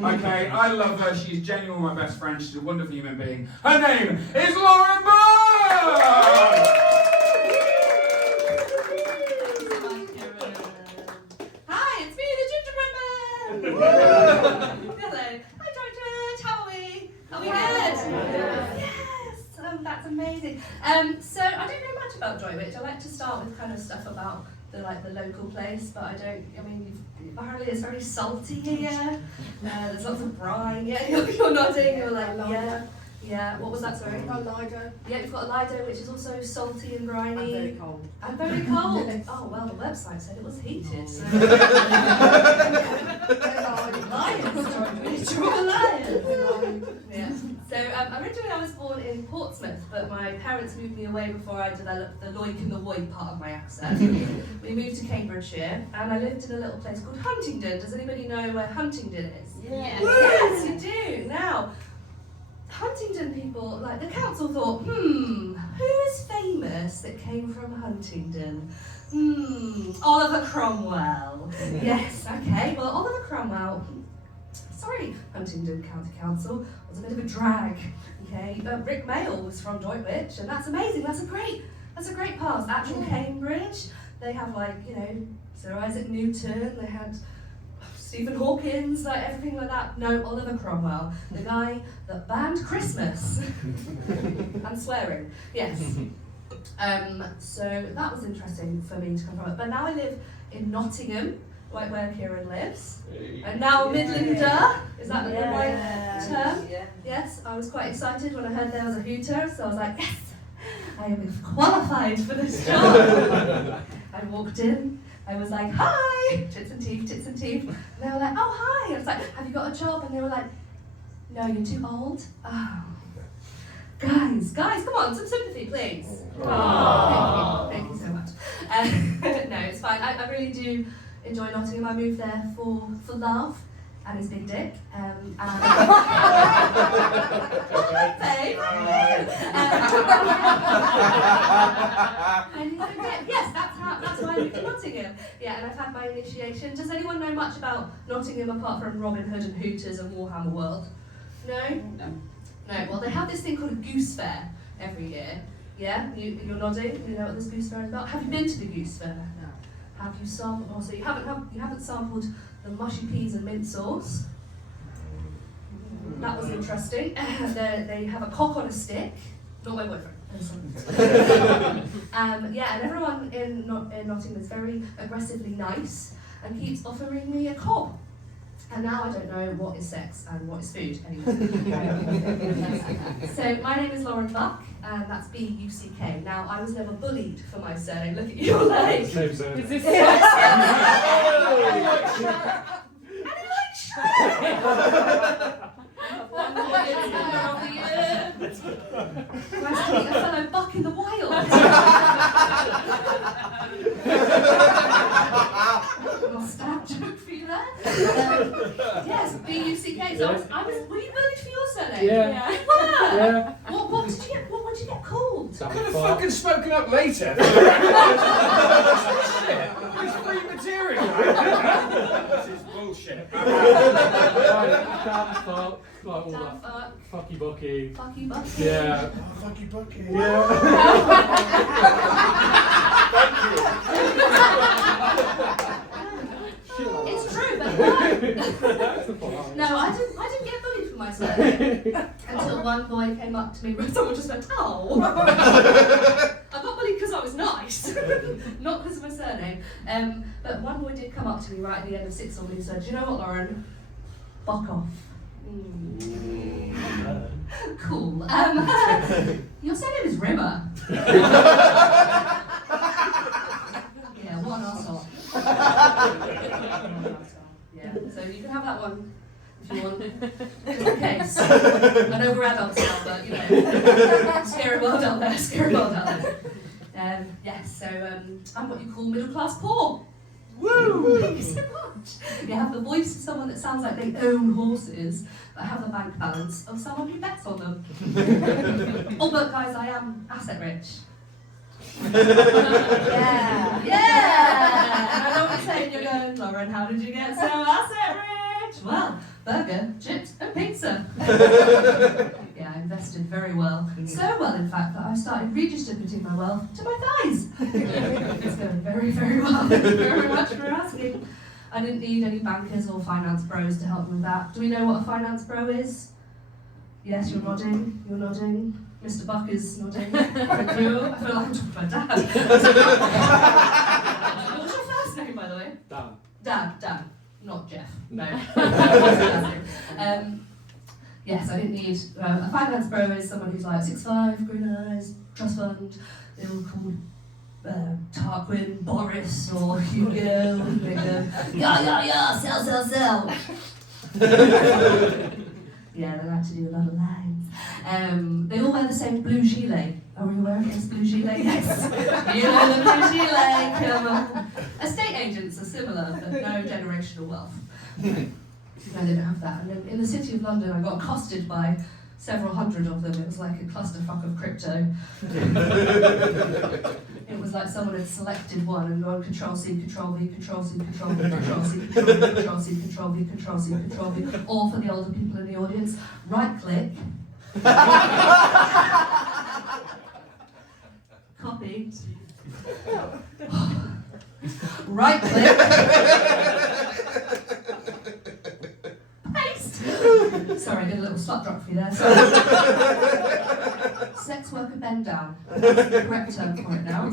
Okay, I love her. She's genuinely my best friend. She's a wonderful human being. Her name is Lauren Ball! Hi, it's me, the gingerbread man! Hello. Hi, George. How are we? Are we good? Yes! That's amazing. So I don't know much about Droitwich. I like to start with kind of stuff about the local place, but apparently it's very salty here. There's lots of brine. Yeah, you're nodding. You're like, yeah. Yeah, what was that, sorry? Got Lido. Yeah, you've got Lido, which is also salty and briny. And very cold. And very cold. Yes. Oh, well, the website said it was heated, so... Lions. You're lions. Yeah. So, originally I was born in Portsmouth, but my parents moved me away before I developed the loik and the woik part of my accent. We moved to Cambridgeshire, and I lived in a little place called Huntingdon. Does anybody know where Huntingdon is? Yeah. Yes, you do. Now, Huntingdon people, the council thought, who is famous that came from Huntingdon? Oliver Cromwell. Yes, okay, well, Oliver Cromwell, sorry, Huntingdon County Council, was a bit of a drag, okay? Rick Mayall was from Droitwich, and that's amazing, that's a great past. Actual Cambridge, they have Sir Isaac Newton, they had Stephen Hawkins, everything like that. No, Oliver Cromwell, the guy that banned Christmas and swearing. Yes. So that was interesting for me to come from. But now I live in Nottingham, right where Kieran lives. And now Midlander, is that the right term? Yeah. Yes, I was quite excited when I heard there was a hooter, so I was like, yes, I am qualified for this job. I walked in. I was like, hi, tits and teeth, tits and teeth. And they were like, oh, hi. I was like, have you got a job? And they were like, no, you're too old. Oh. Guys, come on, some sympathy, please. Thank you so much. No, it's fine. I really do enjoy Nottingham. I moved there for love and his big dick. Yes, that's why I moved to Nottingham. Yeah, and I've had my initiation. Does anyone know much about Nottingham apart from Robin Hood and Hooters and Warhammer World? No? No, well, they have this thing called a goose fair every year. Yeah, you're nodding. You know what this goose fair is about. Have you been to the goose fair? No. Have you sampled? Oh, so you haven't sampled the mushy peas and mint sauce. That was interesting. They have a cock on a stick. Not my boyfriend. And everyone in Nottingham is very aggressively nice and keeps offering me a cob. And now I don't know what is sex and what is food anymore. So my name is Lauren Buck, and that's B-U-C-K. Now, I was never bullied for my surname. Look at your leg. Same surname. Is this One more year's winner of the year. Nice to meet a fellow buck in the wild. Little stab joke for you there. Yes, B-U-C-K. So were you bullied for your surname? Yeah. You were? Yeah. What did you get called? Could have fucking spoken up later. It's free material. This is bullshit. Damn fuck, all Damn that. fuck. Fucky bucky. Fucky bucky. Yeah. Oh, fucky bucky. Yeah. It's true, but no. No, I didn't get bullied for my surname until one boy came up to me and someone just went, oh. I got bullied because I was nice, not because of my surname. But one boy did come up to me right at the end of sixth form and he said, do you know what, Lauren? Fuck off. Cool. Your surname is Rimmer. Yeah, what an arsehole. Yeah, so you can have that one if you want, just in case. I know we're adults now, but you know, scary world out there, scary world out there. Yes, so I'm what you call middle class poor. Woo! Thank you so much. You have the voice of someone that sounds like they own horses, but have the bank balance of someone who bets on them. Oh, but guys, I am asset rich. Yeah! Yeah! And I know what you're saying, you're going, Lauren, how did you get so asset rich? Well, burger, chips, and pizza. Yeah, I invested very well. So well, in fact, that I started redistributing my wealth to my thighs. It's going very, very well. Thank you very much for asking. I didn't need any bankers or finance bros to help me with that. Do we know what a finance bro is? Yes, you're nodding. You're nodding. Mr. Buck is nodding. Thank you. I feel like I'm talking about Dad. What was your first name, by the way? Dan. Dan. Not Jeff. No. Yes, I didn't need a finance bro is someone who's like 6'5", green eyes, trust fund. They all called Tarquin, Boris, or Hugo. They go, yeah, sell. Yeah, they like to do a lot of lines. They all wear the same blue gilet. Are we aware of this blue gilet? Yes. You know the blue gilet, come on. Estate agents are similar, but no generational wealth. No, they don't have that. And then in the city of London, I got accosted by several hundred of them. It was like a clusterfuck of crypto. It was like someone had selected one and gone Control-C, Control-V, Control-C, Control-V, Control-C, Control-V, Control-C, Control-V, Control-C, Control-V, or for the older people in the audience, right-click, copy, right-click, paste. Sorry, I did a little slut drop for you there. Sex worker bend down. That's the correct term for it now.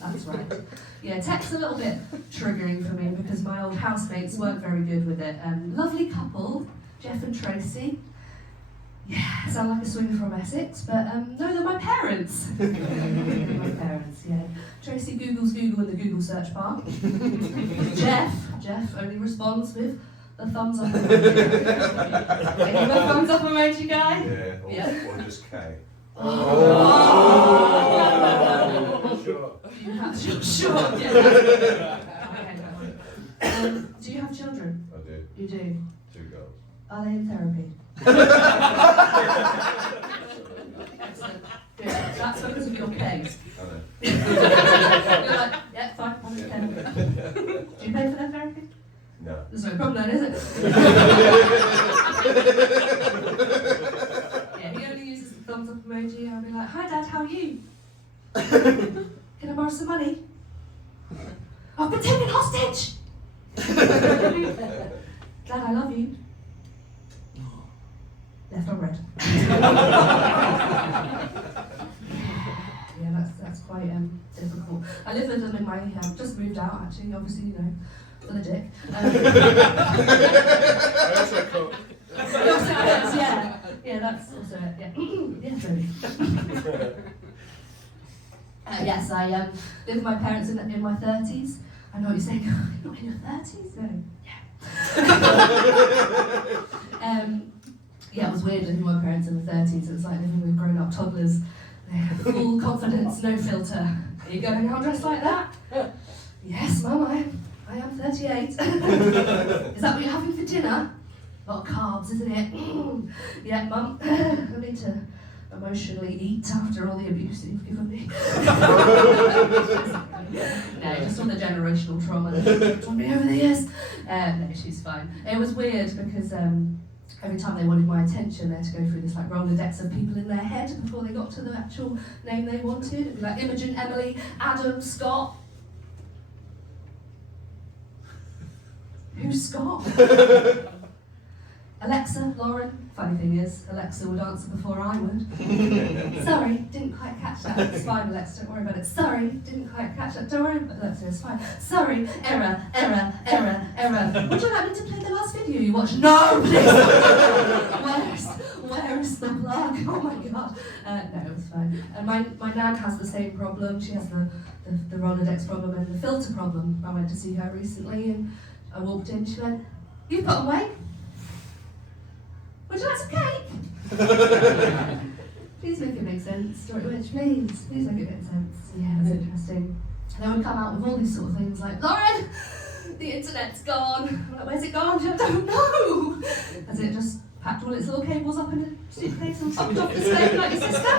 That's right. Yeah, tech's a little bit triggering for me because my old housemates weren't very good with it. Lovely couple, Jeff and Tracy. Yeah, sound like a swinger from Essex, but no, they're my parents. They're my parents, yeah. Tracy Googles Google in the Google search bar. Jeff only responds with the thumbs up emoji. Are you a thumbs up emoji guy? Yeah, or just K. Oh. Sure. Sure, yeah. Okay, do you have children? I do. You do? 2 girls. Are they in therapy? Excellent. Good. That's because of your case. I know. You're like, yeah, fine, I'm okay. Do you pay for their therapy? No. There's no problem then, is it? Yeah, he only uses the thumbs up emoji. I'll be like, hi Dad, how are you? Can I borrow some money? I've been taken hostage! Dad, I love you. Left on red. Yeah, that's quite difficult. I live with them in my, just moved out actually, obviously, you know, for the dick. I also cook. Yeah, that's also it, yeah. Yes, baby. Yes, I live with my parents in my 30s. I know what you're saying, you're not in your 30s? No, yeah. Yeah, it was weird living with my parents in the 30s. It was like living with grown-up toddlers. They had full confidence, no filter. Are you going out dressed like that? Yes, Mum, I am 38. Is that what you're having for dinner? A lot of carbs, isn't it? Yeah, Mum, I need to emotionally eat after all the abuse that you've given me. No, just all the generational trauma that's on me over the years. No, she's fine. It was weird because every time they wanted my attention, they had to go through this like Rolodex of people in their head before they got to the actual name they wanted. It'd be like Imogen, Emily, Adam, Scott. Who's Scott? Alexa, Lauren. Funny thing is, Alexa would answer before I would. Sorry, didn't quite catch that. It's fine, Alexa, don't worry about it. Sorry, didn't quite catch that. Don't worry about Alexa, it's fine. Sorry, error. Would you like me to play the last video you watched? No, please! Where is the plug? Oh my god. No, it was fine. And my nan has the same problem. She has the Rolodex problem and the filter problem. I went to see her recently and I walked in, she went, "You've put on weight? Would you like some cake?" Please make it make sense. Story Witch, please make it make sense. Yeah, that's interesting. They would come out with all these sort of things like, "Lauren, the internet's gone." I'm like, "Where's it gone?" I don't know. Has it just packed all its little cables up in a suitcase and tucked off the stove like your sister?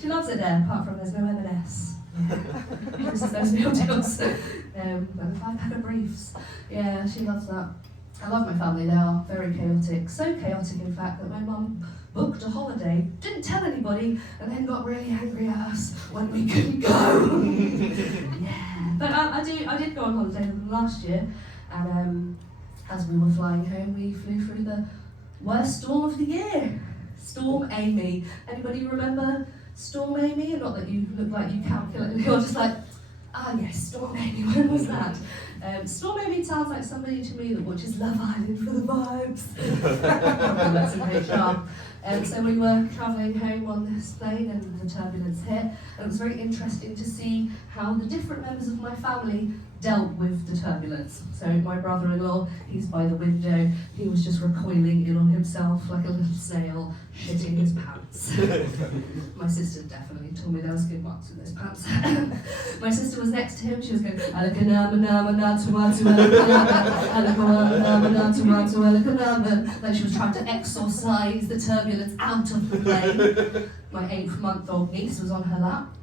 She loves it there, apart from there's no M&S. This is those meal deals. And a 5-pack of briefs. Yeah, she loves that. I love my family, they are very chaotic. So chaotic, in fact, that my mum booked a holiday, didn't tell anybody, and then got really angry at us when we couldn't go. Yeah, but I did go on holiday with them last year, and as we were flying home, we flew through the worst storm of the year. Storm Amy. Anybody remember Storm Amy? Not that you look like you calculate, you're just like, yes, Storm Amy, when was that? Storm Amy sounds like somebody to me that watches Love Island for the vibes. That's in HR. So we were travelling home on this plane and the turbulence hit, and it was very interesting to see how the different members of my family dealt with the turbulence. So my brother-in-law, he's by the window, he was just recoiling in on himself like a little snail, shitting his pants. My sister definitely told me there were skid marks in those pants. My sister was next to him, she was going, like she was trying to exorcise the turbulence out of the plane. My 8-month-old niece was on her lap,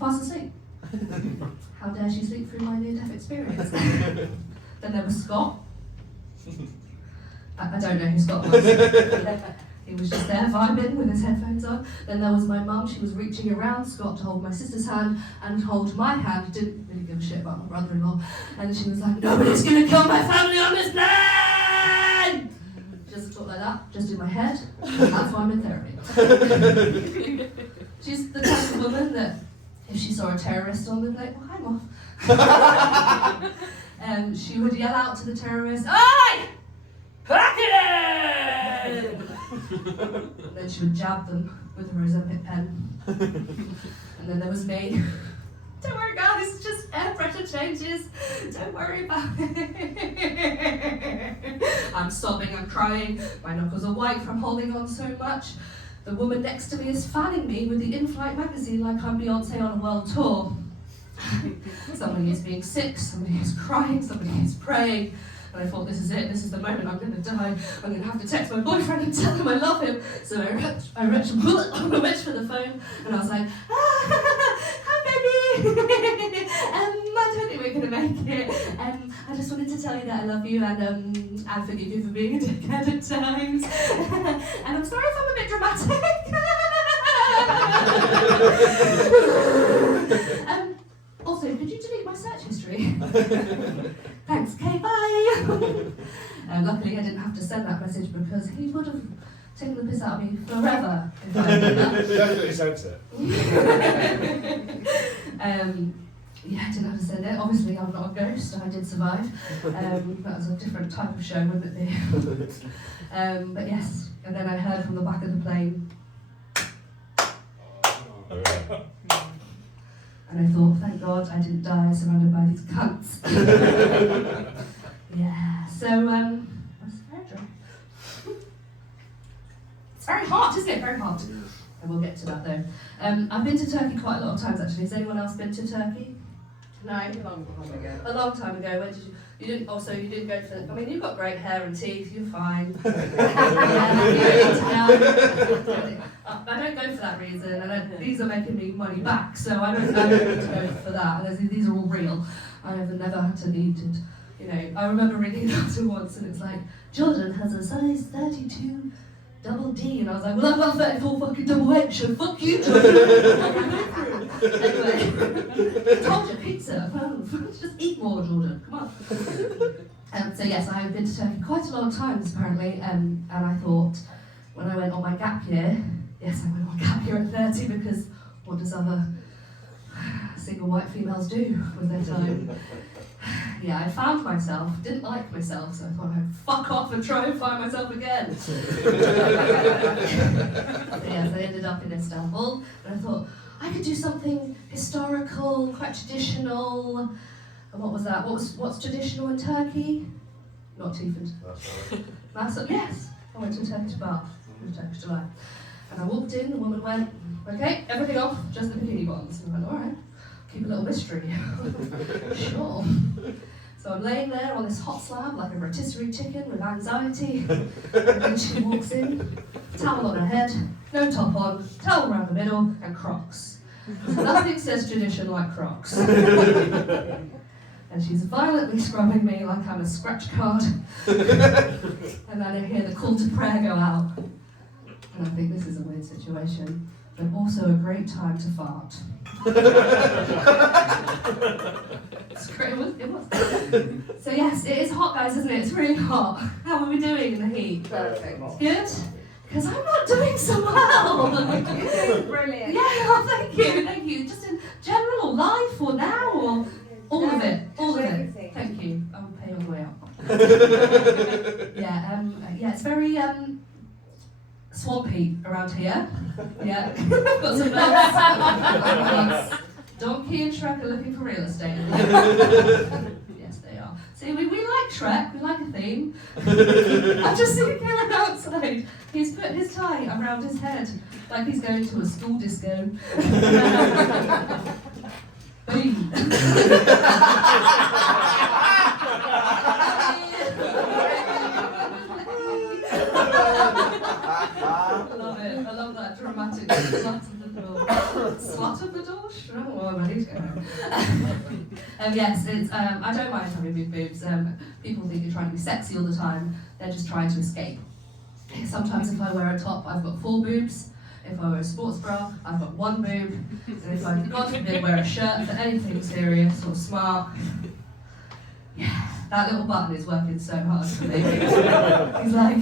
fast asleep. How dare she sleep through my near-death experience? Then there was Scott. I don't know who Scott was. He was just there vibing with his headphones on. Then there was my mum. She was reaching around Scott to hold my sister's hand and hold my hand. Didn't really give a shit about my brother-in-law. And she was like, nobody's going to kill my family on this plane! She doesn't talk like that, just in my head. That's why I'm in therapy. She's the kind of woman that if she saw a terrorist on the plane, well, I'm off. She would yell out to the terrorist, "Oi! Pack it in!" And then she would jab them with her Ozempic pen. And then there was me. Don't worry guys, it's just air pressure changes. Don't worry about it. I'm sobbing, I'm crying. My knuckles are white from holding on so much. The woman next to me is fanning me with the in-flight magazine like I'm Beyonce on a world tour. Somebody is being sick, somebody is crying, somebody is praying. And I thought, this is it, this is the moment I'm going to die. I'm going to have to text my boyfriend and tell him I love him. So I reached for the phone and I was like, hi baby! I don't think we're going to make it. I just wanted to tell you that I love you and I forgive you for being a dickhead at times. And I'm sorry if I'm a bit dramatic. Also, could you delete my search history? Thanks, okay, bye! Luckily I didn't have to send that message because he would have taken the piss out of me forever if I had done that. Definitely sense it. Yeah, I didn't have to send it. Obviously I'm not a ghost, I did survive. That was a different type of show, wouldn't it be? But yes, and then I heard from the back of the plane. And I thought, thank God I didn't die surrounded by these cunts. Yeah, so, what's the fire dry? It's very hot, isn't it? Very hot. And we'll get to that though. I've been to Turkey quite a lot of times actually. Has anyone else been to Turkey? No? A long time ago. A long time ago. Where did you? You didn't. Also, you didn't go to. I mean, you've got great hair and teeth. You're fine. I don't go for that reason. These are making me money back, so I don't need to go for that. And these are all real. I have never had to need it. You know, I remember reading an article once, and it's like Jordan has a size 32. Double D, and I was like, well, I've got 34 fucking double H, so fuck you, Jordan. Anyway, told you, pizza. Just eat more, Jordan. Come on. So yes, I have been to Turkey quite a lot of times apparently, and I thought when I went on my gap year, yes, I went on gap year at 30 because what does other single white females do with their time? Yeah, I found myself, didn't like myself, so I thought I'd fuck off and try and find myself again. So yes, I ended up in Istanbul, and I thought I could do something historical, quite traditional. And what was that? What's traditional in Turkey? Not Tiefened. Masuk, yes. I went to a Turkish bath, in Turkish delight. And I walked in, the woman went, okay, everything off, just the bikini bottoms. And I went, alright. Keep a little mystery. Sure. So I'm laying there on this hot slab like a rotisserie chicken with anxiety. And then she walks in, towel on her head, no top on, towel around the middle, and Crocs. Nothing says tradition like Crocs. And she's violently scrubbing me like I'm a scratch card. And then I hear the call to prayer go out. And I think this is a weird situation, but also a great time to fart. It's great, it was. So yes, it is hot, guys, isn't it? It's really hot. How are we doing in the heat? Perfect. Good? Because I'm not doing so well. You're doing brilliant. Yeah, oh, thank you. Just in general life or now or all of it. Everything. Thank you. I will pay on the way up. Yeah, it's very swampy around here. Yeah. Got some birds. Donkey and Shrek are looking for real estate. Yes, they are. See, we like Shrek, we like a theme. I've just seen him outside. He's put his tie around his head, like he's going to a school disco. Boom. I love that dramatic slut of the door. Slut of the door? Sure, well, I'm ready to go. Yes, it's, I don't mind having big boobs. People think you're trying to be sexy all the time. They're just trying to escape. Sometimes if I wear a top, I've got 4 boobs. If I wear a sports bra, I've got 1 boob. And if I, God forbid, wear a shirt for anything serious or smart, yeah, that little button is working so hard for me. He's like,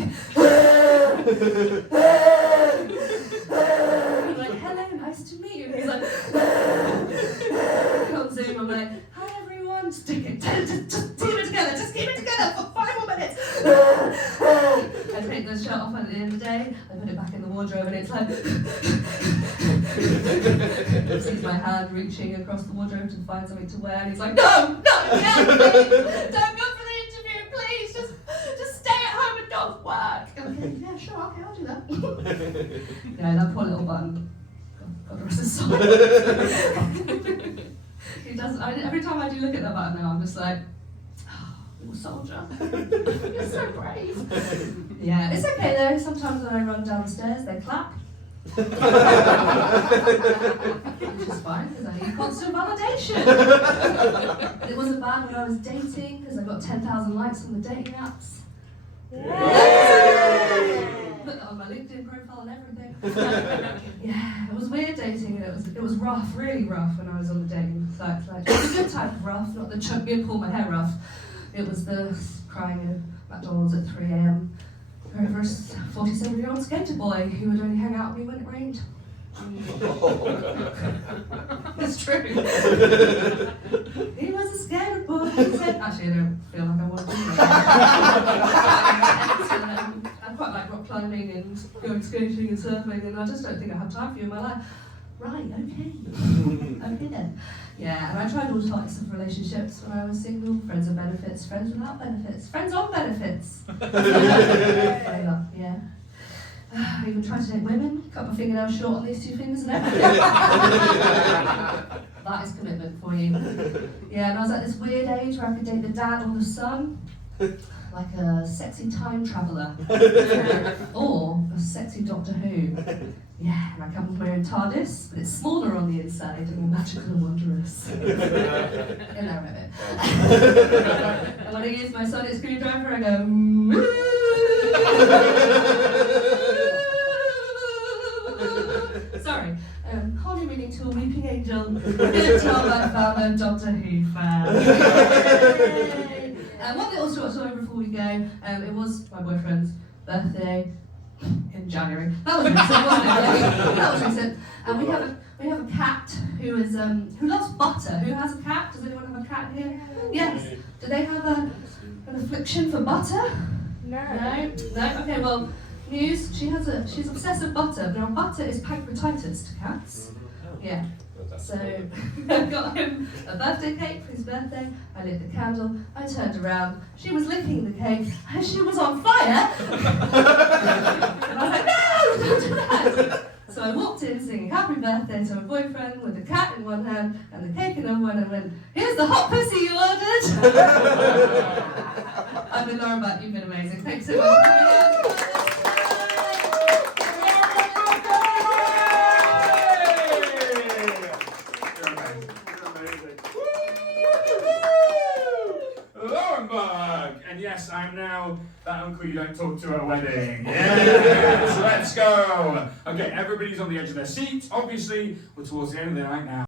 I'm like, hello, nice to meet you. He's like, on Zoom, I'm like, hi everyone, just keep it together for 5 more minutes. I take the shirt off at the end of the day, I put it back in the wardrobe, and it's like, sees my hand reaching across the wardrobe to find something to wear, and he's like, no, yeah, please, don't go for the interview, please, just stay at home and don't work. Okay, yeah, sure, okay, I'll do that. Yeah, that poor little button. God rest his soul. He does. Every time I do look at that button now, I'm just like, oh, little soldier. You're so brave. Yeah, it's okay though. Sometimes when I run down the stairs, they clap. Which is fine, because I need constant validation. But it wasn't bad when I was dating, because I got 10,000 likes on the dating apps. Put that on my LinkedIn profile and everything. Yeah, it was weird dating, and it was rough, really rough when I was on the dating sites. Like, it was a good type of rough, not the choke me and pull my hair rough. It was the crying at McDonald's at 3 a.m. over a 47-year-old skater boy who would only hang out with me when it rained. It's true. He was a skater boy. He said, actually, I don't feel like I want to do that. I quite like rock climbing and going skating and surfing, and I just don't think I have time for you in my life. Right, okay. Okay then. Yeah, and I tried all types of relationships when I was single. Friends with benefits, friends without benefits, friends on benefits. Yeah. I even tried to date women, cut my fingernails short on these 2 fingers and everything. That is commitment for you. Yeah, and I was at this weird age where I could date the dad or the son, like a sexy time traveller, or a sexy Doctor Who. Yeah, and I come with my own TARDIS, but it's smaller on the inside and more magical and wondrous. In there, rabbit. And when I use my sonic screwdriver, I go. Sorry. Hardly meaning to a weeping angel. Until I found a Doctor Who fan. One little short story before we go. It was my boyfriend's birthday in January. That was recent, wasn't it? That was recent. And we have a cat who loves butter. Who has a cat? Does anyone have a cat here? Yes. Do they have an affliction for butter? No. No. Okay. Well, news. She's obsessed with butter. Now, butter is pancreatitis to cats. Yeah. So I got him a birthday cake for his birthday. I lit the candle. I turned around. She was licking the cake and she was on fire. And I was like, no, don't do that. So I walked in singing happy birthday to my boyfriend with the cat in one hand and the cake in the other one, and went, here's the hot pussy you ordered. I've been Laura Butt. You've been amazing. Thanks so much. That uncle you don't talk to at a wedding. Yes, let's go. Okay, everybody's on the edge of their seats. Obviously, we're towards the end of the night now.